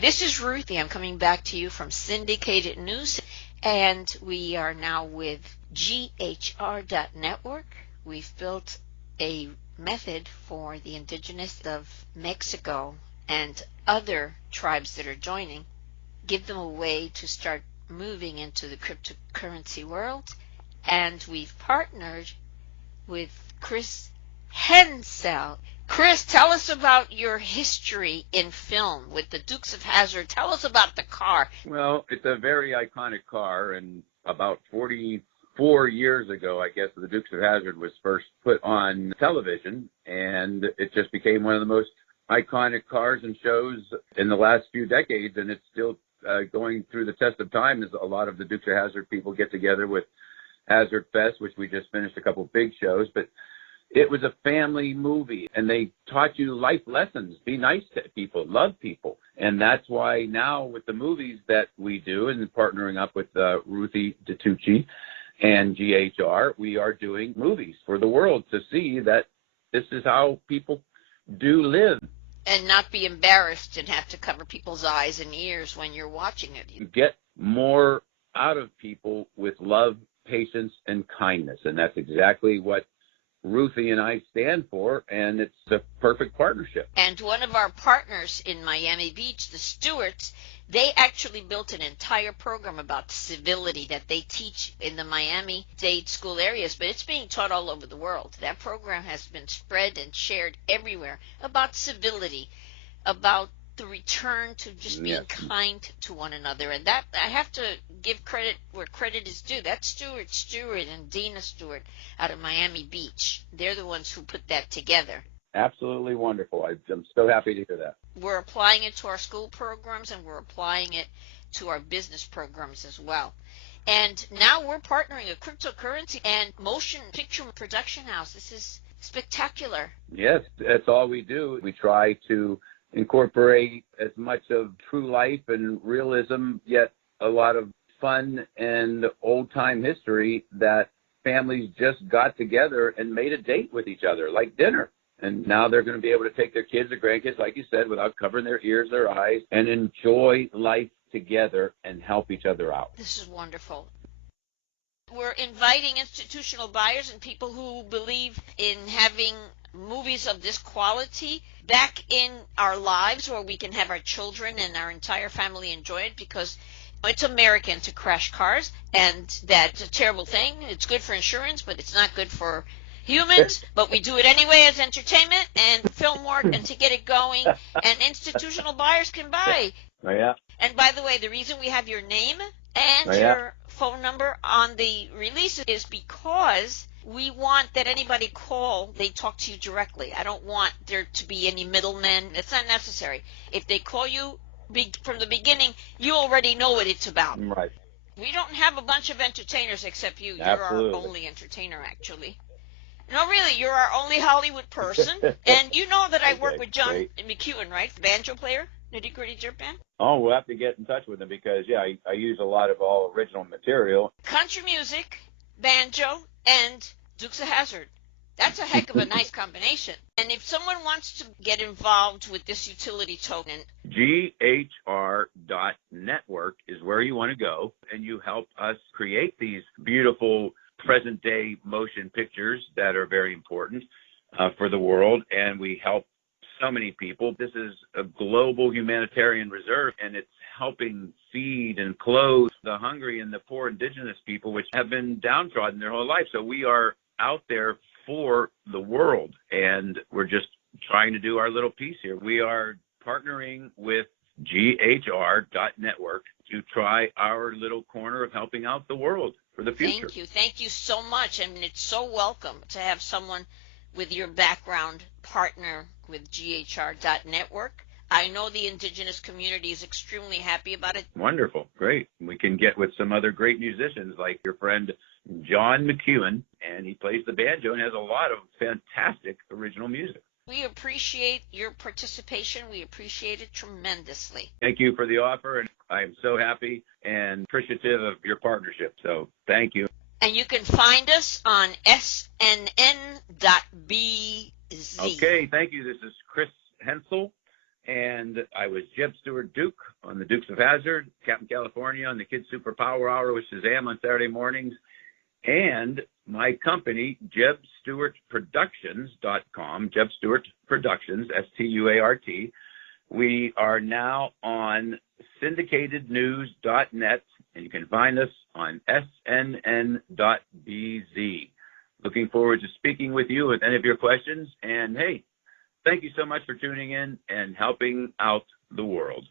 This is Ruthie. I'm coming back to you from Syndicated News, and we are now with GHR.network. We've built a method for the indigenous of Mexico and other tribes that are joining, give them a way to start moving into the cryptocurrency world, and we've partnered with Chris Hensel. Chris, tell us about your history in film with the Dukes of Hazzard. Tell us about the car. Well, it's a very iconic car, and about 44 years ago, I guess, the Dukes of Hazzard was first put on television, and it just became one of the most iconic cars and shows in the last few decades, and it's still going through the test of time as a lot of the Dukes of Hazzard people get together with Hazzard Fest, which we just finished a couple of big shows, but it was a family movie, and they taught you life lessons. Be nice to people, love people. And that's why now with the movies that we do and partnering up with Ruthie Ditucci and GHR, we are doing movies for the world to see that this is how people do live. And not be embarrassed and have to cover people's eyes and ears when you're watching it. You get more out of people with love, patience, and kindness. And that's exactly what Ruthie and I stand for, and it's a perfect partnership. And one of our partners in Miami Beach, the Stewarts, they actually built an entire program about civility that they teach in the Miami-Dade school areas, but it's being taught all over the world. That program has been spread and shared everywhere about civility, about the return to just being kind to one another. And that, I have to give credit where credit is due. That's Stuart Stewart and Dina Stewart out of Miami Beach. They're the ones who put that together. Absolutely wonderful. I'm so happy to hear that. We're applying it to our school programs, and we're applying it to our business programs as well. And now we're partnering a cryptocurrency and motion picture production house. This is spectacular. Yes, that's all we do. We try to incorporate as much of true life and realism, yet a lot of fun and old-time history that families just got together and made a date with each other, like dinner. And now they're going to be able to take their kids or grandkids, like you said, without covering their ears, their eyes, and enjoy life together and help each other out. This is wonderful. We're inviting institutional buyers and people who believe in having movies of this quality back in our lives where we can have our children and our entire family enjoy it, because it's American to crash cars, and that's a terrible thing. It's good for insurance, but it's not good for humans, but we do it anyway as entertainment and film work and to get it going, and institutional buyers can buy. Oh, yeah. And by the way, the reason we have your name and your phone number on the release is because we want that anybody call, they talk to you directly. I don't want there to be any middlemen. It's not necessary. If they call you from the beginning, you already know what it's about. Right. We don't have a bunch of entertainers except you. You're Absolutely. our only entertainer, actually. No, really, you're our only Hollywood person. And you know that I work with John McEwen, right? Banjo player, Nitty Gritty Jerk Band. Oh, we'll have to get in touch with him because, I use a lot of all original material. Country music, banjo, and Dukes of Hazzard. That's a heck of a nice combination. And if someone wants to get involved with this utility token, GHR.network is where you want to go, and you help us create these beautiful present-day motion pictures that are very important for the world, and we help so many people. This is a global humanitarian reserve, and it's helping feed and clothe the hungry and the poor indigenous people, which have been downtrodden their whole life. So we are out there for the world, and we're just trying to do our little piece here. We are partnering with GHR.network to try our little corner of helping out the world for the future. Thank you so much, and it's so welcome to have someone with your background partner with GHR.network. I know the indigenous community is extremely happy about it. Wonderful. Great. We can get with some other great musicians like your friend John McEwen, and he plays the banjo and has a lot of fantastic original music. We appreciate your participation. We appreciate it tremendously. Thank you for the offer, and I am so happy and appreciative of your partnership. So thank you. And you can find us on snn.bz. Okay, thank you. This is Chris Hensel, And I was Jeb Stewart Duke on the Dukes of Hazzard, Captain California on the Kids Super Power Hour with Shazam on Saturday mornings, and my company, JebStewartProductions.com, Jeb Stewart Productions, Stuart. We are now on syndicatednews.net, and you can find us on snn.bz. Looking forward to speaking with you with any of your questions. And hey, thank you so much for tuning in and helping out the world.